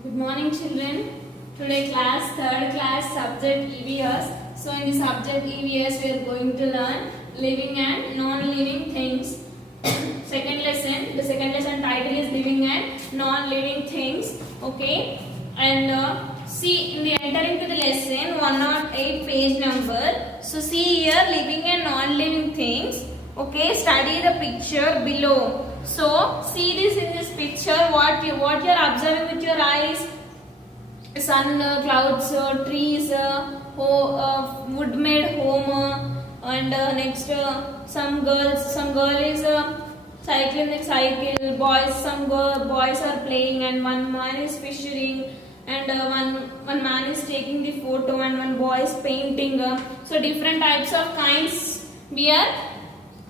Good morning, children. Today class, third class, subject EVS. So in the subject EVS, we are going to learn living and non-living things. Second lesson, the second lesson title is living and non-living things. Okay, and see in the entering to the lesson 108 page number. So see here living and non-living things. Okay, study the picture below. So see this in this picture. What you are observing with your eyes? Sun, clouds, trees, wood-made home, and next some girls. Some girl is cycling the cycle. Boys, boys are playing, and one man is fishing, and one man is taking the photo, and one boy is painting. So different types of kinds we are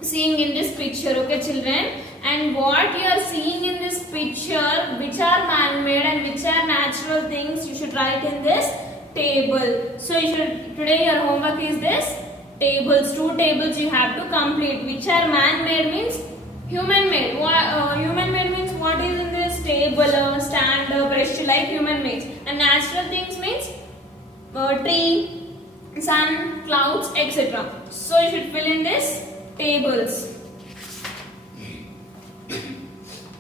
seeing in this picture. Okay, children. And what you are seeing in this picture, which are man-made and which are natural things, you should write in this table. So you should, today your homework is this tables. 2 tables you have to complete. Which are man-made means human-made. Human-made means what is in this table, stand, brush, like human-made. And natural things means tree, sun, clouds, etc. So you should fill in this tables.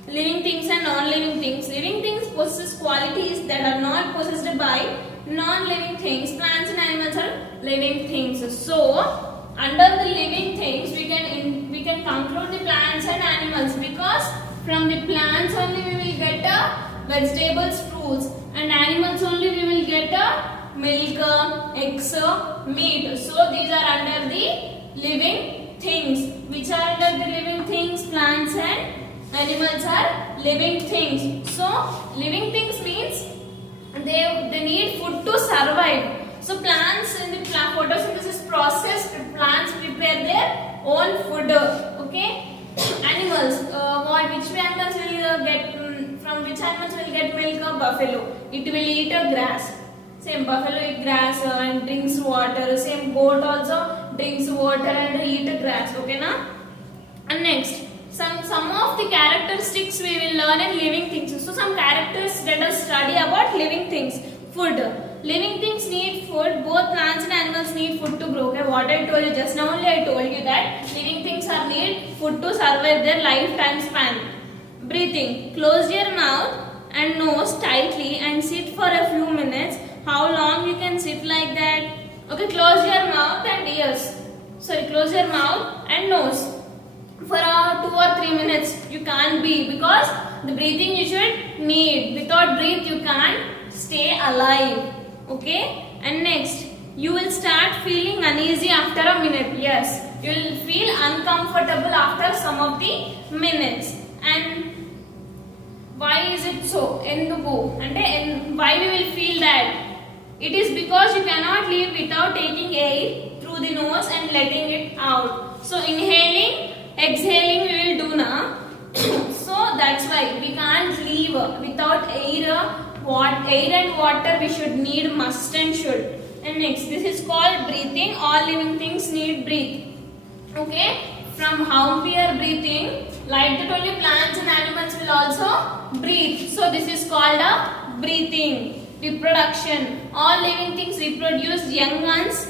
Living things and non-living things. Living things possess qualities that are not possessed by non-living things. Plants and animals are living things. So, under the living things, we can conclude the plants and animals, because from the plants only we will get vegetables, fruits, and animals only we will get milk, eggs, meat. So these are under the living things. Which are under the living things? Plants and animals are living things. So living things means they need food to survive. So plants in the photosynthesis process, plants prepare their own food. Okay. Animals, which animals will get from which animals will get milk? Buffalo. It will eat grass. Same buffalo eat grass and drinks water. Same goat also drinks water and eat grass. Okay, na? And next, some of the characteristics we will learn in living things. So some characters, let us study about living things. Food. Living things need food. Both plants and animals need food to grow. Okay, what I told you just now only, I told you that living things are need food to survive their lifetime span. Breathing. Close your mouth and nose tightly and sit for a few minutes. How long you can sit like that? Okay, close your mouth and ears. Sorry, close your mouth and nose. For 2 or 3 minutes you can't be, because the breathing you should need. Without breath you can't stay alive. Okay, and next, you will start feeling uneasy after a minute. Yes, you will feel uncomfortable after some of the minutes. And why is it so? Enduku and why we will feel that? It is because you cannot live without taking air through the nose and letting it out. So inhaling, exhaling we will do now. So that's why we can't live without air. Air and water we should need, must and should. And next, this is called breathing. All living things need breathe. Okay, from how we are breathing, like that only plants and animals will also breathe. So this is called a breathing. Reproduction. All living things reproduce young ones.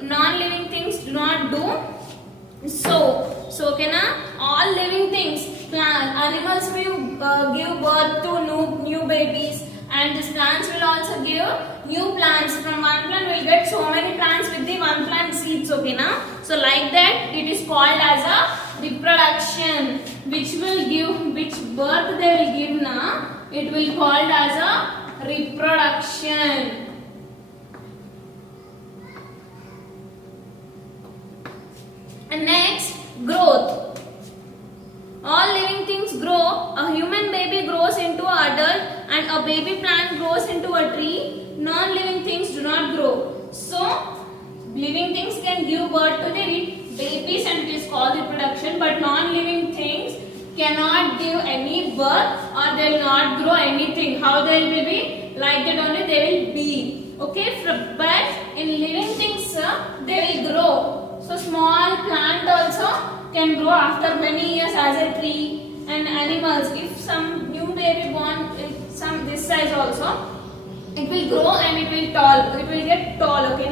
Non-living things do not do so. Okay, na? All living things, animals will give birth to new babies, and these plants will also give new plants. From one plant we will get so many plants with the one plant seeds. Okay, na? So like that it is called as a reproduction. Which birth they will give na, it will called as a reproduction. And next, growth. All living things grow. A human baby grows into an adult, and a baby plant grows into a tree. Non-living things do not grow. So, living things can give birth to the babies and it is called reproduction, but non-living things cannot give any birth, or they will not grow anything. How they will be? Like that only they will be. Okay, but in living things they will grow. So small plant also can grow after many years as a tree. And animals, if some new baby born, this size size also. It will grow and it will get tall, okay